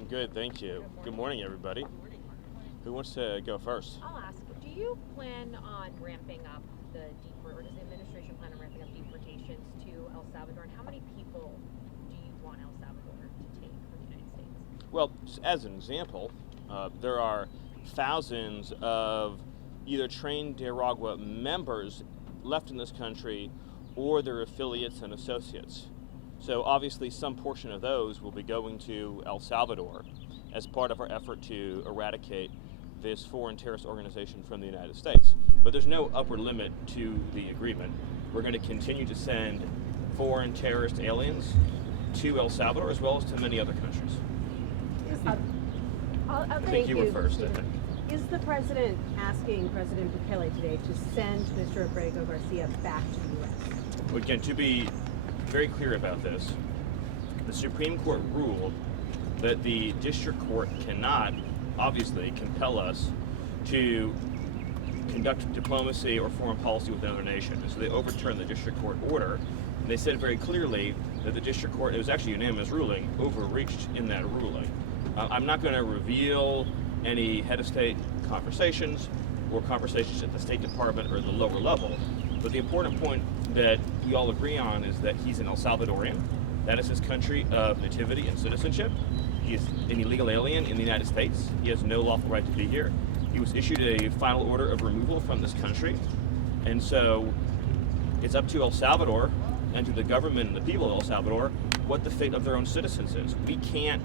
I'm good, thank you. Good morning, everybody. Who wants to go first? I'll ask, do you plan on ramping up or does the administration plan on ramping up deportations to El Salvador? And how many people do you want El Salvador to take from the United States? Well, as an example, there are thousands of either trained Nicaragua members left in this country or their affiliates and associates. So obviously some portion of those will be going to El Salvador as part of our effort to eradicate this foreign terrorist organization from the United States. But there's no upper limit to the agreement. We're going to continue to send foreign terrorist aliens to El Salvador as well as to many other countries. I think you were first, I think. Is the president asking President Bukele today to send Mr. Abrego Garcia back to the U.S.? Well, again, to be very clear about this, the Supreme Court ruled that the district court cannot, obviously, compel us to conduct diplomacy or foreign policy with another nation. And so they overturned the district court order, and they said very clearly that the district court, it was actually a unanimous ruling, overreached in that ruling. I'm not going to reveal any head of state conversations or conversations at the State Department or the lower level, but the important point that we all agree on is that he's an El Salvadorian. That is his country of nativity and citizenship. He is an illegal alien in the United States. He has no lawful right to be here. He was issued a final order of removal from this country. And so it's up to El Salvador and to the government and the people of El Salvador what the fate of their own citizens is. We can't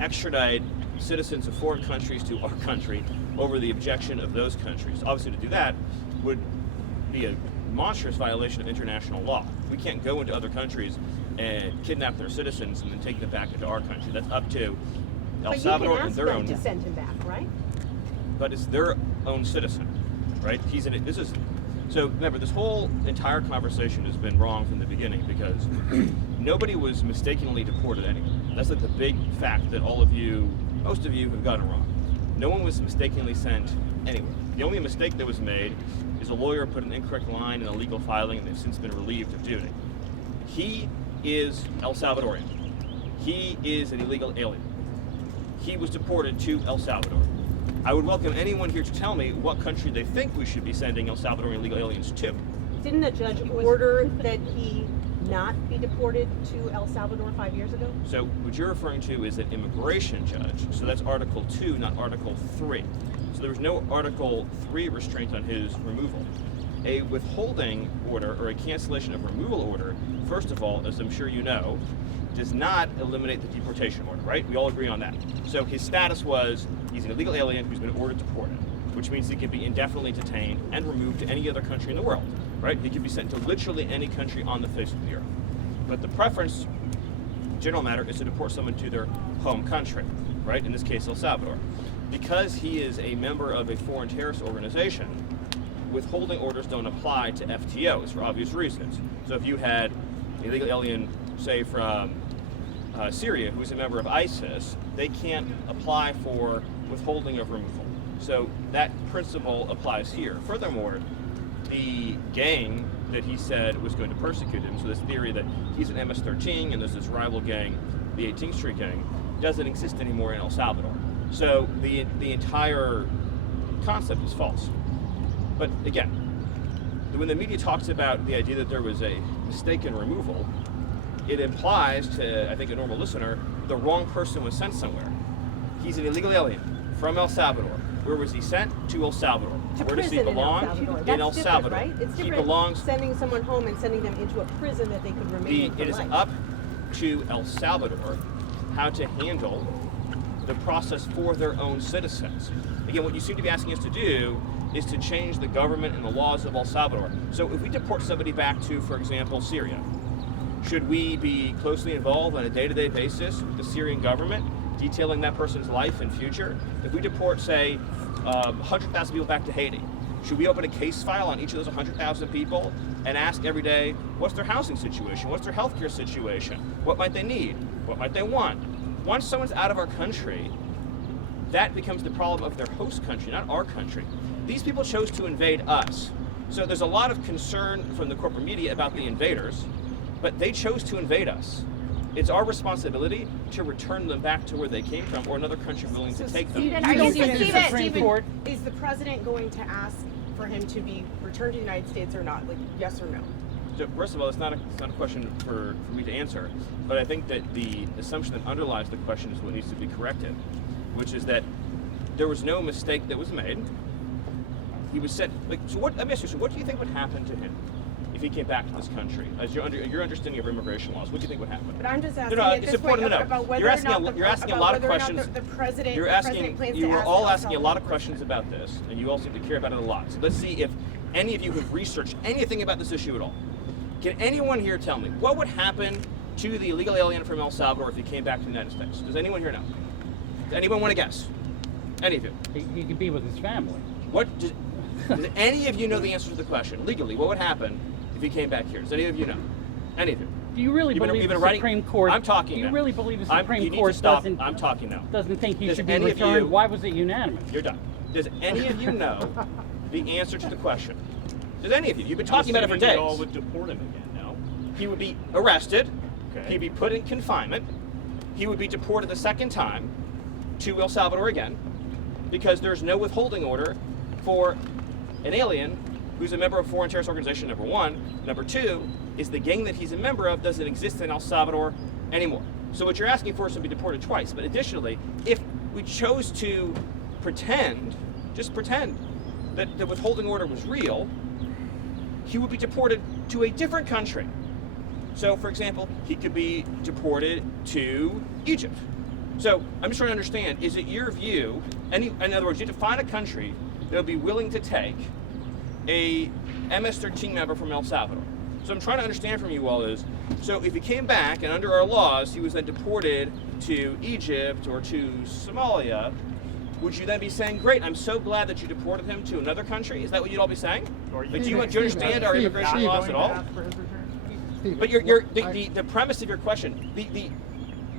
extradite citizens of foreign countries to our country over the objection of those countries. Obviously, to do that would be a monstrous violation of international law. We can't go into other countries and kidnap their citizens and then take them back into our country. That's up to El Salvador and their own. But you can ask them to send him back, right? But it's their own citizen, right? So remember, this whole entire conversation has been wrong from the beginning because nobody was mistakenly deported anywhere. That's like the big fact that most of you have gotten wrong. No one was mistakenly sent anywhere. The only mistake that was made is a lawyer put an incorrect line in a legal filing and they've since been relieved of duty. He is El Salvadorian. He is an illegal alien. He was deported to El Salvador. I would welcome anyone here to tell me what country they think we should be sending El Salvadorian illegal aliens to. Didn't the judge order that he not be deported to El Salvador 5 years ago? So what you're referring to is an immigration judge. So that's Article 2, not Article 3. So there was no Article 3 restraint on his removal. A withholding order or a cancellation of removal order, first of all, as I'm sure you know, does not eliminate the deportation order, right? We all agree on that. So his status was he's an illegal alien who's been ordered deported, which means he can be indefinitely detained and removed to any other country in the world, right? He can be sent to literally any country on the face of the earth. But the preference, general matter, is to deport someone to their home country, right? In this case, El Salvador. Because he is a member of a foreign terrorist organization, withholding orders don't apply to FTOs for obvious reasons. So if you had an illegal alien, say from Syria, who's a member of ISIS, they can't apply for withholding of removal. So that principle applies here. Furthermore, the gang that he said was going to persecute him, so this theory that he's an MS-13 and there's this rival gang, the 18th Street Gang, doesn't exist anymore in El Salvador. So the entire concept is false. But again, when the media talks about the idea that there was a mistaken removal, it implies to, I think, a normal listener, the wrong person was sent somewhere. He's an illegal alien from El Salvador. Where was he sent? To El Salvador. Where does he belong? In El Salvador. Right? It's different. He belongs. Sending someone home and sending them into a prison that they could remain in for It is life. up to El Salvador how to handle the process for their own citizens. Again, what you seem to be asking us to do is to change the government and the laws of El Salvador. So if we deport somebody back to, for example, Syria, should we be closely involved on a day-to-day basis with the Syrian government, detailing that person's life and future? If we deport, say, 100,000 people back to Haiti, should we open a case file on each of those 100,000 people and ask every day, what's their housing situation? What's their healthcare situation? What might they need? What might they want? Once someone's out of our country, that becomes the problem of their host country, not our country. These people chose to invade us. So there's a lot of concern from the corporate media about the invaders, but they chose to invade us. it's our responsibility to return them back to where they came from, or another country willing to take them. Stephen, You don't Stephen, think the Supreme Stephen, Court- is the president going to ask for him to be returned to the United States or not? Like, yes or no? So first of all, it's not a question for me to answer, but I think that the assumption that underlies the question is what needs to be corrected, which is that there was no mistake that was made. He was sent. So what? Let me ask you. So what do you think would happen to him if he came back to this country? As your understanding of immigration laws, what do you think would happen? But I'm just asking No, at it's this point important to know. about whether You're or asking not a- the, you're asking a about lot of whether or not questions. The president, You're the asking. president plans You to are ask all El asking a lot of Salvador questions about this, and you all seem to care about it a lot. So let's see if any of you have researched anything about this issue at all. Can anyone here tell me what would happen to the illegal alien from El Salvador if he came back to the United States? Does anyone here know? Does anyone want to guess? Any of you? He could be with his family. Does any of you know the answer to the question? Legally, what would happen if he came back here? Does any of you know? Any of you? Do you really believe the Supreme Court? I'm talking Do you now. really believe the You Supreme need Court to stop. doesn't I'm talking now. think he Does should be any of returned? you- Why was it unanimous? You're done. Does any of you know the answer to the question? Does any of you? You've been talking about it for days. We all would deport him again, no? He would be arrested. Okay. He'd be put in confinement. He would be deported the second time to El Salvador again, because there's no withholding order for an alien who's a member of a foreign terrorist organization, number one. Number two is the gang that he's a member of doesn't exist in El Salvador anymore. So what you're asking for is to be deported twice. But additionally, if we chose to pretend, just pretend, that the withholding order was real, he would be deported to a different country. So, for example, he could be deported to Egypt. So, I'm just trying to understand, is it your view, in other words, you define a country that would be willing to take a MS-13 member from El Salvador. So I'm trying to understand from you all is, so if he came back and under our laws, he was then deported to Egypt or to Somalia, would you then be saying, great, I'm so glad that you deported him to another country? Is that what you'd all be saying? Or Like, do you understand our immigration laws at all? Steve, But the premise of your question, the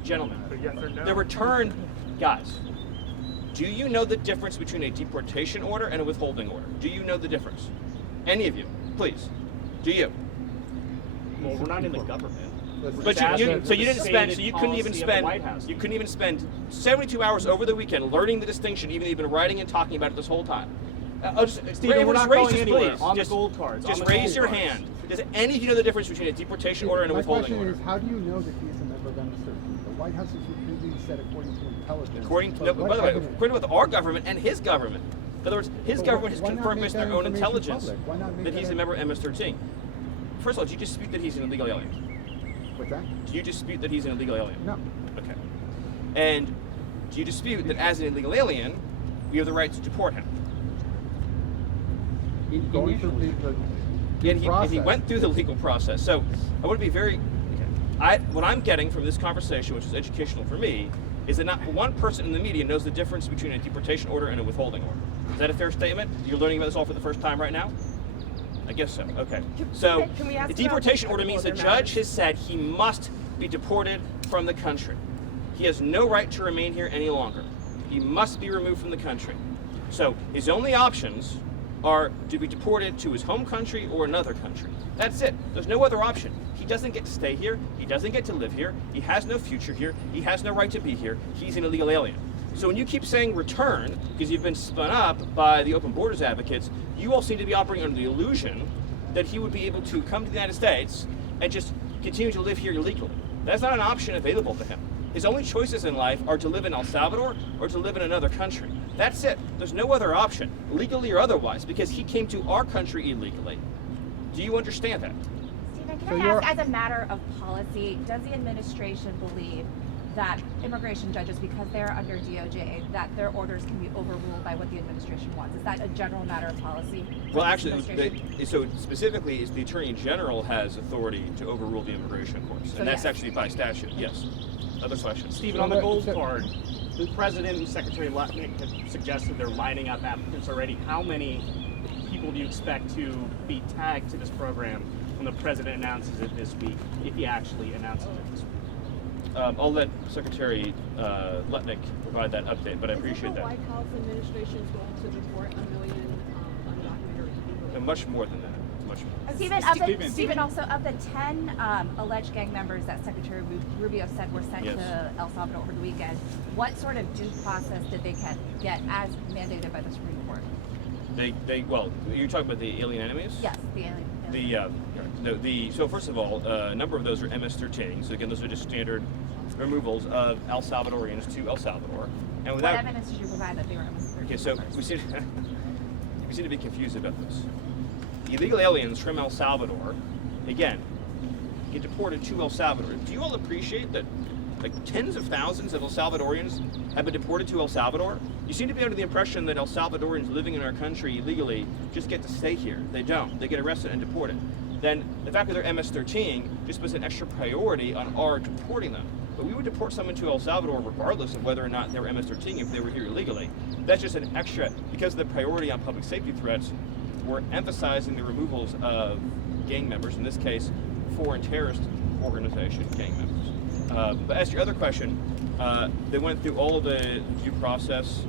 gentlemen, But yes or no? the return, guys, do you know the difference between a deportation order and a withholding order? Do you know the difference? Any of you, please. Do you? Well, we're not in the government. But you didn't spend, so you couldn't even Policy of the spend, White House. you couldn't even spend 72 hours over the weekend learning the distinction, even though you've been writing and talking about it this whole time. Stephen, we're not raise going this, anywhere. please. On the Just- gold cards. Just on the raise gold your cards. hand. Does any of you know the difference between a deportation order and a my withholding question order? is, how do you know that he's a member of MS-13? The White House has repeatedly said according to intelligence. According to, but no, what by the way, evidence? according to our government and his government. In other words, his But government has why not confirmed make based on that their own information intelligence public? Why not make that he's that a member of MS-13. First of all, do you dispute that he's an illegal alien? What's that? Do you dispute that he's an illegal alien? No. Okay. And do you dispute that as an illegal alien, we have the right to deport him? Going through Initially. the And he process. went through the legal process. So I want to be very. What I'm getting from this conversation, which is educational for me, is that not one person in the media knows the difference between a deportation order and a withholding order. Is that a fair statement? You're learning about this all for the first time right now? I guess so. Okay. So Can we ask the about deportation the order means the other judge matters? has said he must be deported from the country. He has no right to remain here any longer. He must be removed from the country. So his only options are to be deported to his home country or another country. That's it. There's no other option. He doesn't get to stay here. He doesn't get to live here. He has no future here. He has no right to be here. He's an illegal alien. So when you keep saying return, because you've been spun up by the open borders advocates, you all seem to be operating under the illusion that he would be able to come to the United States and just continue to live here illegally. That's not an option available to him. His only choices in life are to live in El Salvador or to live in another country. That's it. There's no other option, legally or otherwise, because he came to our country illegally. Do you understand that? Stephen, So can I you're- ask, as a matter of policy, does the administration believe that immigration judges, because they're under DOJ, that their orders can be overruled by what the administration wants? Is that a general matter of policy? for Well, this actually, administration? so specifically, is the Attorney General has authority to overrule the immigration courts, So and that's yes. actually by statute. Yes. Other questions? Stephen, on the gold card, the President and Secretary Lutnick have suggested they're lining up applicants already. How many people do you expect to be tagged to this program when the President announces it this week, if he actually announces it this week? I'll let Secretary Lutnick provide that update, but I appreciate that. White House administration is going to deport 1 million undocumented people? Much more than that. much more. Stephen, also of the 10 alleged gang members that Secretary Rubio said were sent Yes. to El Salvador over the weekend, what sort of due process did they get as mandated by the Supreme Court? Well, you're talking about the alien enemies? Yes, the alien. So first of all, a number of those are MS-13. So again, those are just standard removals of El Salvadorians to El Salvador. And What evidence did you provide that they were MS-13? Okay, so we seem to be confused about this. Illegal aliens from El Salvador, again, get deported to El Salvador. Do you all appreciate that like tens of thousands of El Salvadorians have been deported to El Salvador? You seem to be under the impression that El Salvadorians living in our country illegally just get to stay here. They don't. They get arrested and deported. Then the fact that they're MS-13 just puts an extra priority on our deporting them. But we would deport someone to El Salvador regardless of whether or not they were MS-13 if they were here illegally. That's just an extra, because of the priority on public safety threats, we're emphasizing the removals of gang members, in this case, foreign terrorist organization gang members. But as to your other question, they went through all of the due process,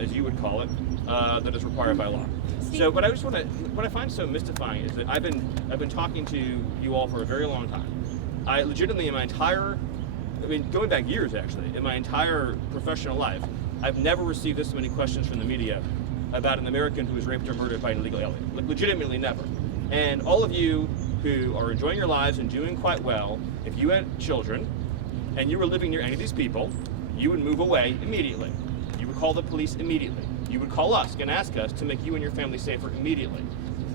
as you would call it, that is required by law. So, but I just want to, what I find so mystifying is that I've been talking to you all for a very long time. I legitimately, in my entire, going back years actually, in my entire professional life, I've never received this many questions from the media about an American who was raped or murdered by an illegal alien. Like, legitimately never. And all of you who are enjoying your lives and doing quite well, if you had children and you were living near any of these people, you would move away immediately. You would call the police immediately. You would call us and ask us to make you and your family safer immediately.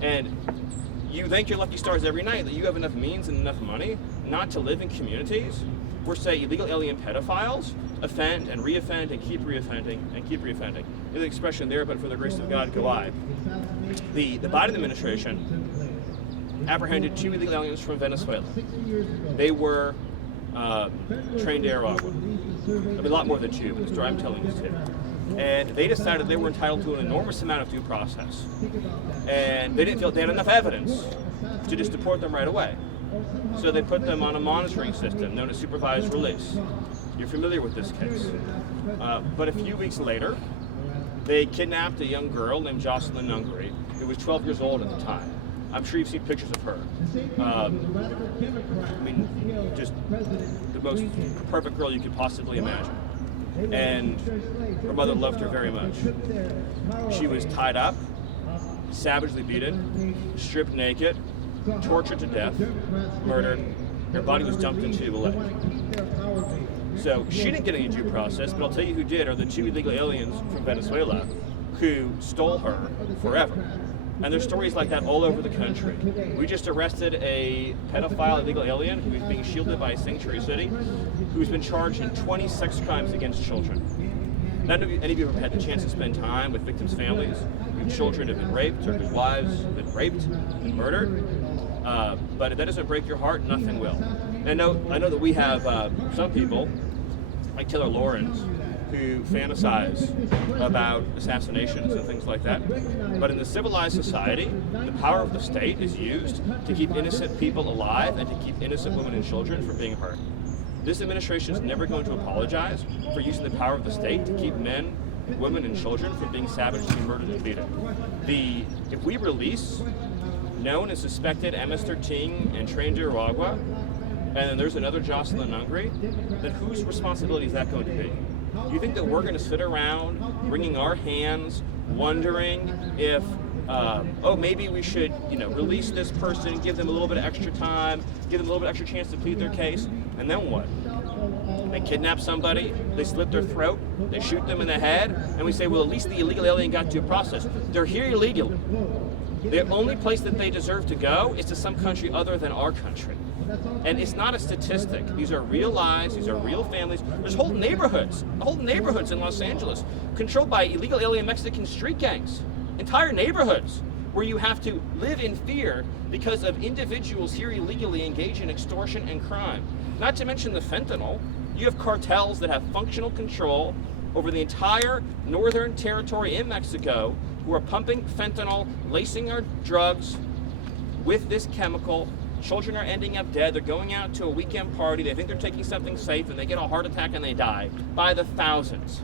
And you thank your lucky stars every night that you have enough means and enough money not to live in communities where, say, illegal alien pedophiles offend and reoffend and keep reoffending and keep reoffending. There's an expression there, but for the grace of God go I. The Biden administration apprehended 2 illegal aliens from Venezuela. They were trained to Aragua. A lot more than 2, but the story I'm telling is 2. And they decided they were entitled to an enormous amount of due process. And they didn't feel they had enough evidence to just deport them right away. So they put them on a monitoring system known as supervised release. You're familiar with this case. But a few weeks later, they kidnapped a young girl named Jocelyn Nungary, who was 12 years old at the time. I'm sure you've seen pictures of her. Just the most perfect girl you could possibly imagine. And her mother loved her very much. She was tied up, savagely beaten, stripped naked, tortured to death, murdered. Her body was dumped into a lake. So she didn't get any due process, but I'll tell you who did are the 2 illegal aliens from Venezuela who stole her forever. And there's stories like that all over the country. We just arrested a pedophile illegal alien who is being shielded by a sanctuary city, who's been charged in 20 sex crimes against children. None of you, any of you have had the chance to spend time with victims' families whose children have been raped or whose wives have been raped and murdered. But if that doesn't break your heart, nothing will. And I know that we have some people, like Taylor Lawrence, who fantasize about assassinations and things like that. But in the civilized society, the power of the state is used to keep innocent people alive and to keep innocent women and children from being hurt. This administration is never going to apologize for using the power of the state to keep men, women, and children from being savagely murdered and beaten. If we release known and suspected MS-13 and trained to Aragua, and then there's another Jocelyn Nungary, then whose responsibility is that going to be? You think that we're going to sit around wringing our hands, wondering if, maybe we should, release this person, give them a little bit of extra time, give them a little bit extra chance to plead their case, and then what? They kidnap somebody, they slit their throat, they shoot them in the head, and we say, well, at least the illegal alien got due process. They're here illegally. The only place that they deserve to go is to some country other than our country. And it's not a statistic. These are real lives. These are real families. There's whole neighborhoods in Los Angeles controlled by illegal alien Mexican street gangs. Entire neighborhoods where you have to live in fear because of individuals here illegally engaged in extortion and crime. Not to mention the fentanyl. You have cartels that have functional control over the entire northern territory in Mexico who are pumping fentanyl, lacing our drugs with this chemical. Children are ending up dead. They're going out to a weekend party. They think they're taking something safe and they get a heart attack and they die by the thousands.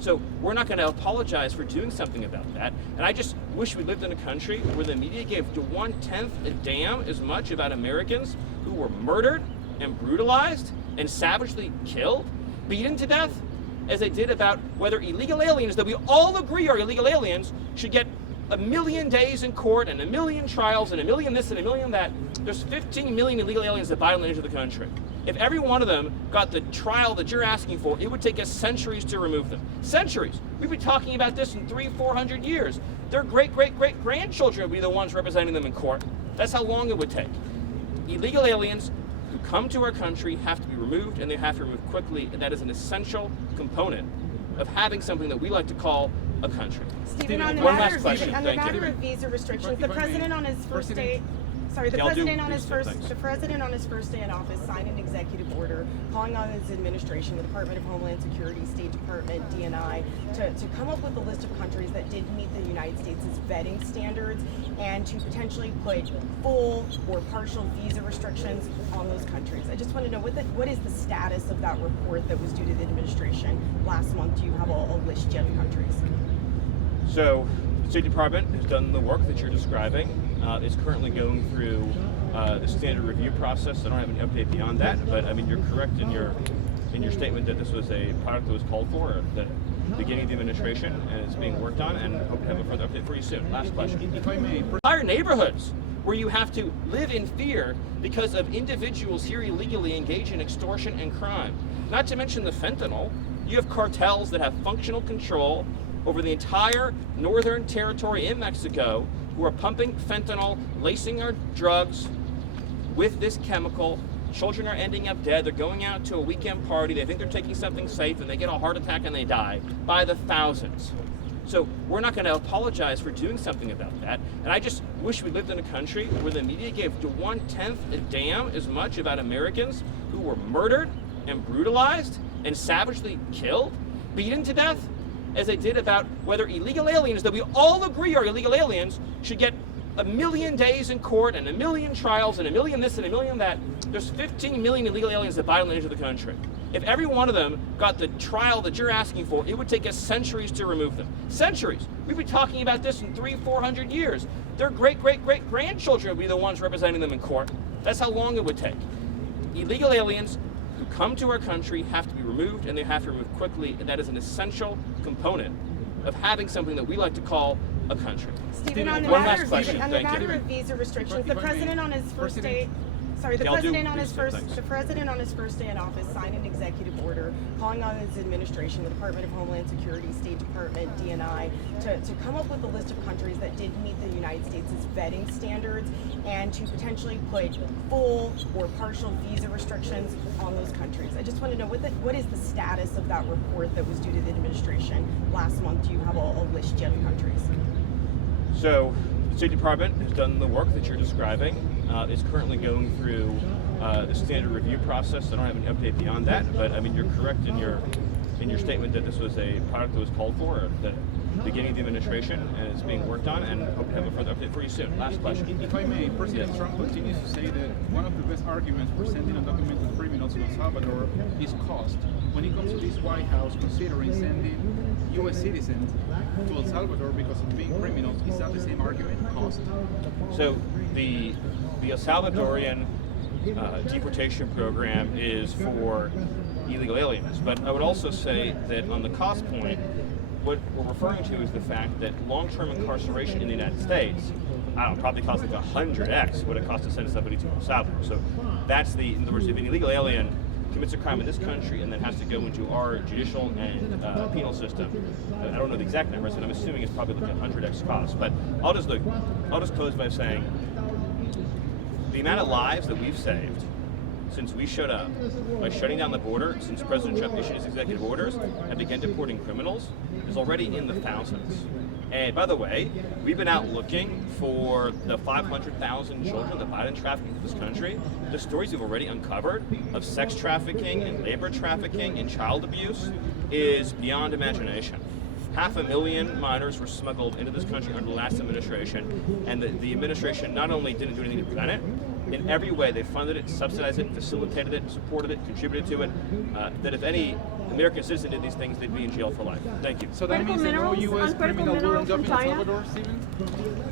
So we're not going to apologize for doing something about that. And I just wish we lived in a country where the media gave to 1/10 a damn as much about Americans who were murdered and brutalized and savagely killed, beaten to death, as they did about whether illegal aliens that we all agree are illegal aliens should get 1,000,000 days in court and 1,000,000 trials and 1,000,000 this and 1,000,000 that. There's 15 million illegal aliens that violate into the country. If every one of them got the trial that you're asking for, it would take us centuries to remove them. Centuries. We've been talking about this in 300-400 years. Their great-great-great-grandchildren would be the ones representing them in court. That's how long it would take. Illegal aliens who come to our country have to be removed, and they have to be removed quickly, and that is an essential component of having something that we like to call a country. Stephen, on the one matter last of question. on the Thank you. matter of visa restrictions, the president on his first day. Sorry, the Yeah, I'll do president on his these first things. the president on his first day in office signed an executive order calling on his administration, the Department of Homeland Security, State Department, DNI, to come up with a list of countries that did meet the United States' vetting standards and to potentially put full or partial visa restrictions on those countries. I just want to know what is the status of that report that was due to the administration last month? Do you have a list yet of countries? So the State Department has done the work that you're describing. It's currently going through the standard review process. I don't have any update beyond that, but I mean you're correct in your statement that this was a product that was called for at the beginning of the administration and it's being worked on, and hope to have a further update for you soon. Last question. If I may, Entire neighborhoods where you have to live in fear because of individuals here illegally engaged in extortion and crime. Not to mention the fentanyl. You have cartels that have functional control over the entire northern territory in Mexico who are pumping fentanyl, lacing our drugs with this chemical. Children are ending up dead. They're going out to a weekend party. They think they're taking something safe and they get a heart attack and they die by the thousands. So we're not going to apologize for doing something about that. And I just wish we lived in a country where the media gave to 1/10 a damn as much about Americans who were murdered and brutalized and savagely killed, beaten to death, as they did about whether illegal aliens that we all agree are illegal aliens should get 1,000,000 days in court and 1,000,000 trials and 1,000,000 this and 1,000,000 that. There's 15 million illegal aliens that violate into the country. If every one of them got the trial that you're asking for, it would take us centuries to remove them. Centuries. We've been talking about this in 300-400 years. Their great-great-great-grandchildren would be the ones representing them in court. That's how long it would take. Illegal aliens who come to our country have to be removed, and they have to be removed quickly, and that is an essential component of having something that we like to call a country. Stephen, on the one matter last of question. visa, on the Thank you. matter of visa restrictions, the If I may, president on his first day. Sorry, the Yeah, I'll do president on his these first things. the president on his first day in office signed an executive order calling on his administration, the Department of Homeland Security, State Department, DNI, to come up with a list of countries that did meet the United States' vetting standards and to potentially put full or partial visa restrictions on those countries. I just want to know what is the status of that report that was due to the administration last month? Do you have a list yet of countries? So the State Department has done the work that you're describing. It's currently going through the standard review process. I don't have any update beyond that, but I mean you're correct in your statement that this was a product that was called for at the beginning of the administration and it's being worked on, and hope to have a further update for you soon. Last question. If I may, President Trump continues to say that one of the best arguments for sending undocumented criminals to El Salvador is cost. When it comes to this White House considering sending U.S. citizens to El Salvador because of being criminals, is that the same argument, cost? So the El Salvadorian deportation program is for illegal aliens, but I would also say that on the cost point, what we're referring to is the fact that long-term incarceration in the United States, I don't know, probably costs like 100x what it costs to send somebody to El Salvador. So that's in other words, if an illegal alien commits a crime in this country and then has to go into our judicial and penal system, I don't know the exact numbers, and I'm assuming it's probably like 100x cost. But I'll just close by saying the amount of lives that we've saved since we showed up by shutting down the border, since President Trump issued his executive orders and began deporting criminals, is already in the thousands. And by the way, we've been out looking for the 500,000 children that Biden trafficked into this country. The stories we've already uncovered of sex trafficking and labor trafficking and child abuse is beyond imagination. 500,000 minors were smuggled into this country under the last administration, and the administration not only didn't do anything to prevent it, in every way. They funded it, subsidized it, facilitated it, supported it, contributed to it. That if any American citizen did these things, they'd be in jail for life. Thank you. So that Critical means that no minerals, U.S. on critical criminal minerals wouldn't from up in El China? Salvador, Stephen?